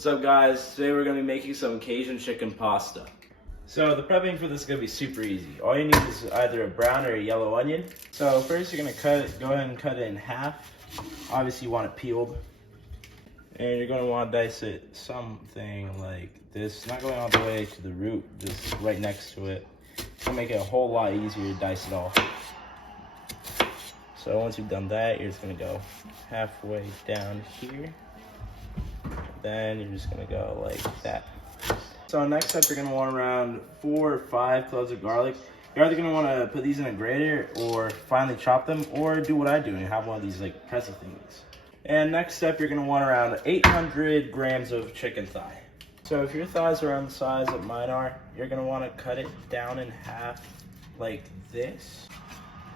What's up, guys? Today we're going to be making some Cajun chicken pasta. So the prepping for this is going to be super easy. All you need is either a brown or a yellow onion. So first you're going to go ahead and cut it in half. Obviously you want it peeled. And you're going to want to dice it something like this. Not going all the way to the root, just right next to it. It's going to make it a whole lot easier to dice it all. So once you've done that, you're just going to go halfway down here. Then you're just going to go like that. So next up, you're going to want around 4 or 5 cloves of garlic. You're either going to want to put these in a grater or finely chop them, or do what I do and have one of these like pretzel thingies. And next step, you're going to want around 800 grams of chicken thigh. So if your thighs are around the size that mine are, you're going to want to cut it down in half like this.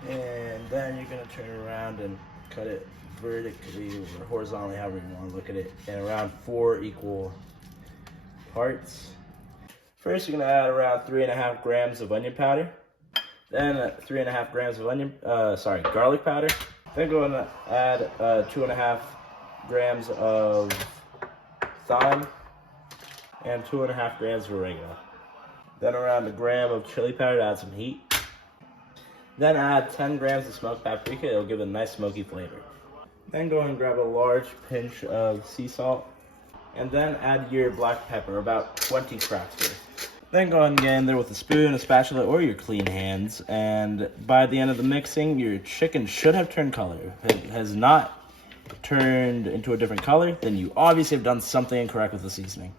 And then you're going to turn around and cut it vertically or horizontally, however you want to look at it, in around 4 equal parts. First, you're going to add around 3.5 grams of onion powder. Then 3.5 grams of garlic powder. Then go and add 2.5 grams of thyme and 2.5 grams of oregano. Then around 1 gram of chili powder to add some heat. Then add 10 grams of smoked paprika. It'll give it a nice smoky flavor. Then go and grab a large pinch of sea salt. And then add your black pepper, about 20 cracks worth. Then go ahead and get in there with a spoon, a spatula, or your clean hands. And by the end of the mixing, your chicken should have turned color. If it has not turned into a different color, then you obviously have done something incorrect with the seasoning.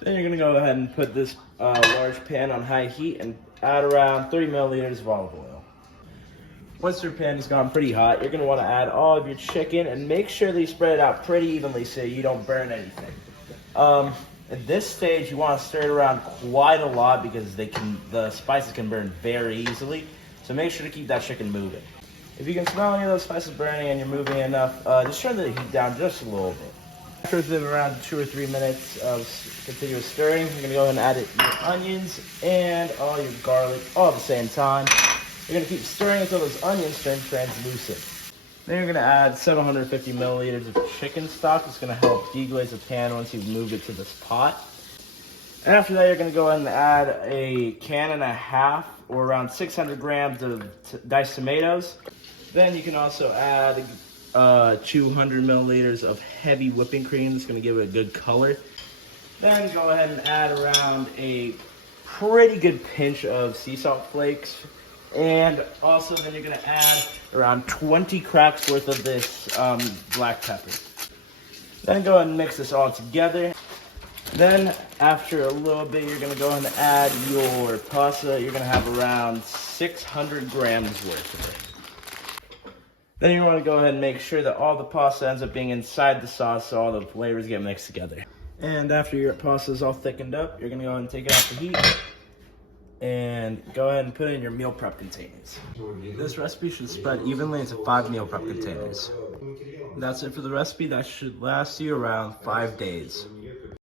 Then you're gonna go ahead and put this large pan on high heat and add around 30 milliliters of olive oil. Once your pan has gone pretty hot, you're going to want to add all of your chicken and make sure that you spread it out pretty evenly so you don't burn anything. At this stage, you want to stir it around quite a lot because the spices can burn very easily. So make sure to keep that chicken moving. If you can smell any of those spices burning and you're moving enough, just turn the heat down just a little bit. After it's been around 2 or 3 minutes of continuous stirring, you're going to go ahead and add your onions and all your garlic all at the same time. You're going to keep stirring until those onions turn translucent. Then you're going to add 750 milliliters of chicken stock. It's going to help deglaze the pan once you've moved it to this pot. And after that, you're going to go ahead and add 1.5 cans or around 600 grams of diced tomatoes. Then you can also add 200 milliliters of heavy whipping cream. It's going to give it a good color. Then go ahead and add around a pretty good pinch of sea salt flakes. And also then you're going to add around 20 cracks worth of this black pepper. Then go ahead and mix this all together. Then after a little bit, you're going to go ahead and add your pasta. You're going to have around 600 grams worth of it. Then you want to go ahead and make sure that all the pasta ends up being inside the sauce so all the flavors get mixed together. And after your pasta is all thickened up, you're going to go ahead and take it off the heat. And go ahead and put it in your meal prep containers. This recipe should spread evenly into 5 meal prep containers. That's it for the recipe. That should last you around 5 days.